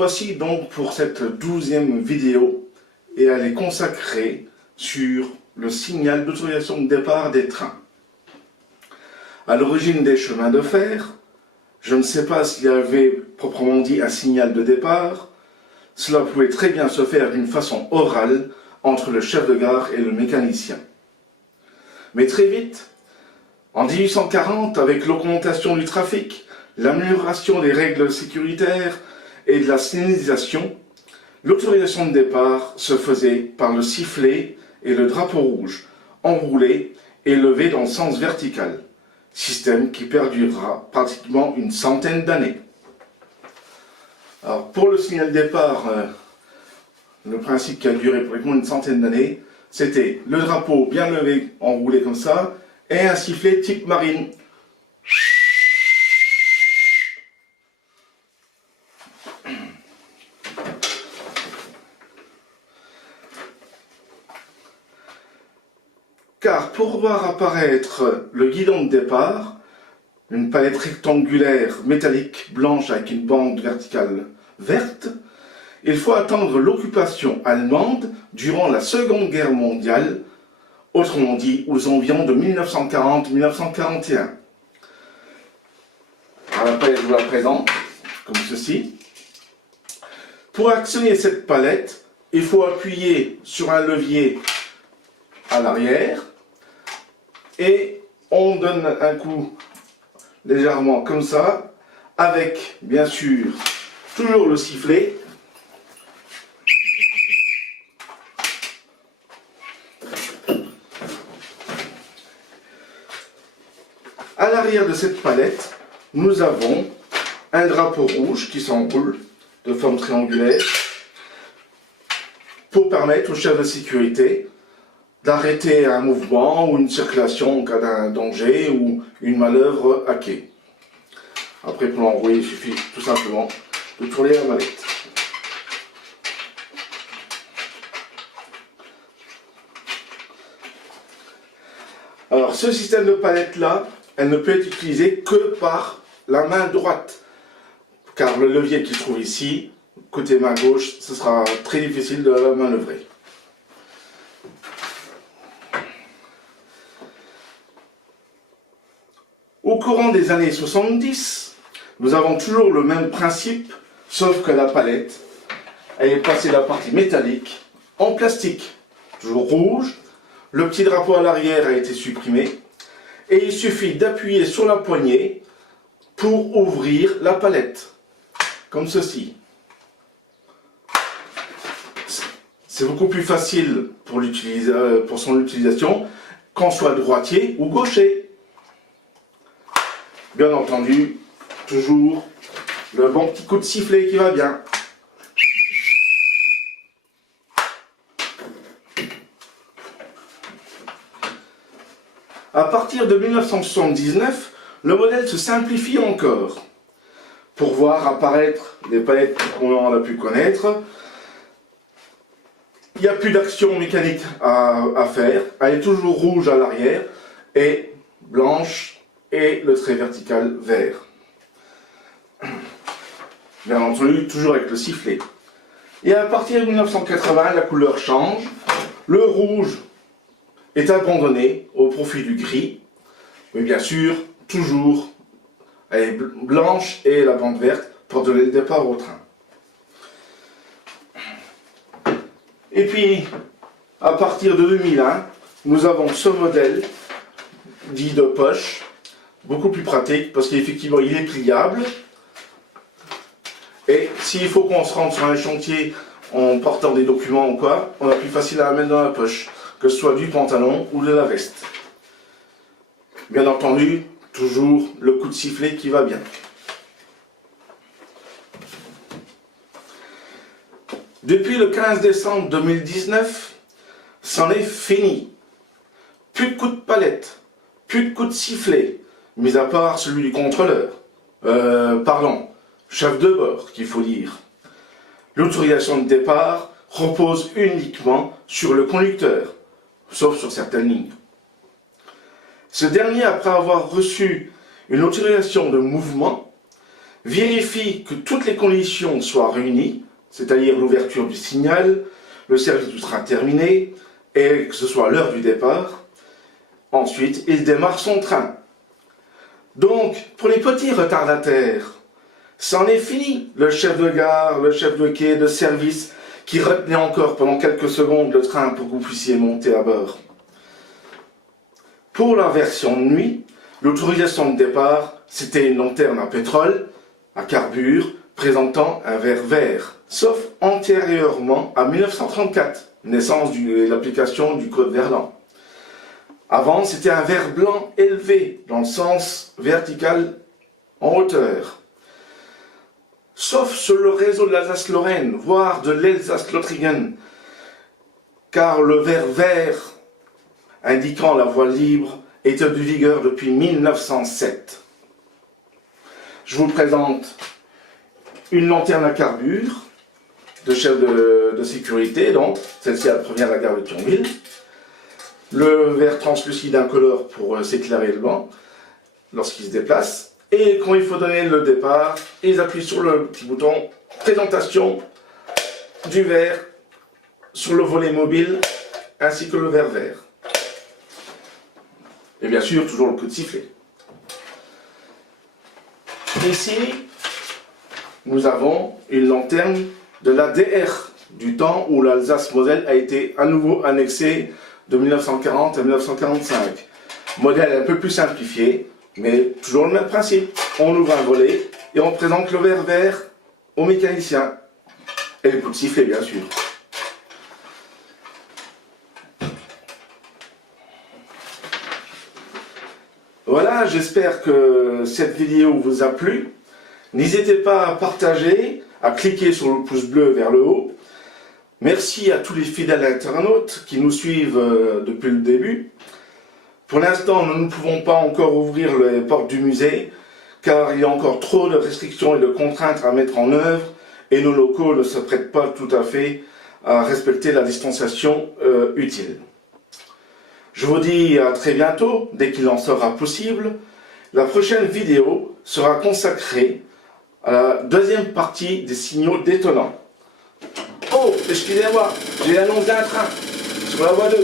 voici donc pour cette 12e vidéo et elle est consacrée sur le signal d'autorisation de départ des trains. À l'origine des chemins de fer, je ne sais pas s'il y avait proprement dit un signal de départ. Cela pouvait très bien se faire d'une façon orale entre le chef de gare et le mécanicien. Mais très vite, en 1840, avec l'augmentation du trafic, l'amélioration des règles sécuritaires et de la signalisation, l'autorisation de départ se faisait par le sifflet et le drapeau rouge, enroulé et levé dans le sens vertical, système qui perdurera pratiquement une centaine d'années. Alors pour le signal de départ, le principe qui a duré pratiquement une centaine d'années, c'était le drapeau bien levé, enroulé comme ça, et un sifflet type marine. Car pour voir apparaître le guidon de départ, une palette rectangulaire métallique blanche avec une bande verticale verte, il faut attendre l'occupation allemande durant la Seconde Guerre mondiale, autrement dit aux environs de 1940-1941. La palette, je vous la présente, comme ceci. Pour actionner cette palette, il faut appuyer sur un levier à l'arrière et on donne un coup légèrement comme ça, avec bien sûr toujours le sifflet. À l'arrière de cette palette, nous avons un drapeau rouge qui s'enroule de forme triangulaire pour permettre au chef de sécurité d'arrêter un mouvement ou une circulation en cas d'un danger ou une manœuvre à quai. Après, pour l'enrouler, il suffit tout simplement de tourner la mallette. Alors, ce système de palette-là, elle ne peut être utilisée que par la main droite, car le levier qui se trouve ici, côté main gauche, ce sera très difficile de la manœuvrer. Au courant des années 70, nous avons toujours le même principe, sauf que la palette, elle est passée de la partie métallique en plastique, toujours rouge. Le petit drapeau à l'arrière a été supprimé et il suffit d'appuyer sur la poignée pour ouvrir la palette, comme ceci. C'est beaucoup plus facile pour son utilisation, qu'on soit droitier ou gaucher. Bien entendu, toujours le bon petit coup de sifflet qui va bien. À partir de 1979, le modèle se simplifie encore. Pour voir apparaître les palettes qu'on a pu connaître, il n'y a plus d'action mécanique à faire. Elle est toujours rouge à l'arrière et blanche et le trait vertical vert. Bien entendu, toujours avec le sifflet. Et à partir de 1980, la couleur change. Le rouge est abandonné au profit du gris. Mais bien sûr, toujours, elle est blanche et la bande verte pour donner le départ au train. Et puis, à partir de 2001, nous avons ce modèle dit de poche, beaucoup plus pratique parce qu'effectivement il est pliable et s'il faut qu'on se rende sur un chantier en portant des documents ou quoi, on a plus facile à la mettre dans la poche, que ce soit du pantalon ou de la veste. Bien entendu, toujours le coup de sifflet qui va bien. Depuis le 15 décembre 2019, c'en est fini. Plus de coups de palette, plus de coups de sifflet, mis à part celui du contrôleur. Chef de bord, qu'il faut dire. L'autorisation de départ repose uniquement sur le conducteur, sauf sur certaines lignes. Ce dernier, après avoir reçu une autorisation de mouvement, vérifie que toutes les conditions soient réunies, c'est-à-dire l'ouverture du signal, le service du train terminé, et que ce soit l'heure du départ. Ensuite, il démarre son train. Donc, pour les petits retardataires, c'en est fini. Le chef de gare, le chef de quai, de service, qui retenait encore pendant quelques secondes le train pour que vous puissiez monter à bord. Pour la version de nuit, l'autorisation de départ, c'était une lanterne à pétrole, à carbure, présentant un verre vert, sauf antérieurement à 1934, naissance de l'application du code Verlan. Avant, c'était un verre blanc élevé, dans le sens vertical en hauteur. Sauf sur le réseau de l'Alsace-Lorraine, voire de l'Elsace-Lothringen, car le verre vert indiquant la voie libre était de vigueur depuis 1907. Je vous présente une lanterne à carbure de chef de sécurité, donc celle-ci est la première à la gare de Thionville. Le verre translucide incolore pour s'éclairer le banc lorsqu'il se déplace. Et quand il faut donner le départ, ils appuient sur le petit bouton présentation du verre sur le volet mobile ainsi que le verre vert. Et bien sûr, toujours le coup de sifflet. Ici, nous avons une lanterne de la DR, du temps où l'Alsace-Moselle a été à nouveau annexée de 1940 à 1945. Modèle un peu plus simplifié, mais toujours le même principe. On ouvre un volet et on présente le verre vert au mécanicien. Et le coup de sifflet, bien sûr. Voilà, j'espère que cette vidéo vous a plu. N'hésitez pas à partager, à cliquer sur le pouce bleu vers le haut. Merci à tous les fidèles internautes qui nous suivent depuis le début. Pour l'instant, nous ne pouvons pas encore ouvrir les portes du musée, car il y a encore trop de restrictions et de contraintes à mettre en œuvre, et nos locaux ne se prêtent pas tout à fait à respecter la distanciation utile. Je vous dis à très bientôt, dès qu'il en sera possible. La prochaine vidéo sera consacrée à la deuxième partie des signaux détonnants. Oh, excusez-moi, j'ai annoncé un train sur la voie 2.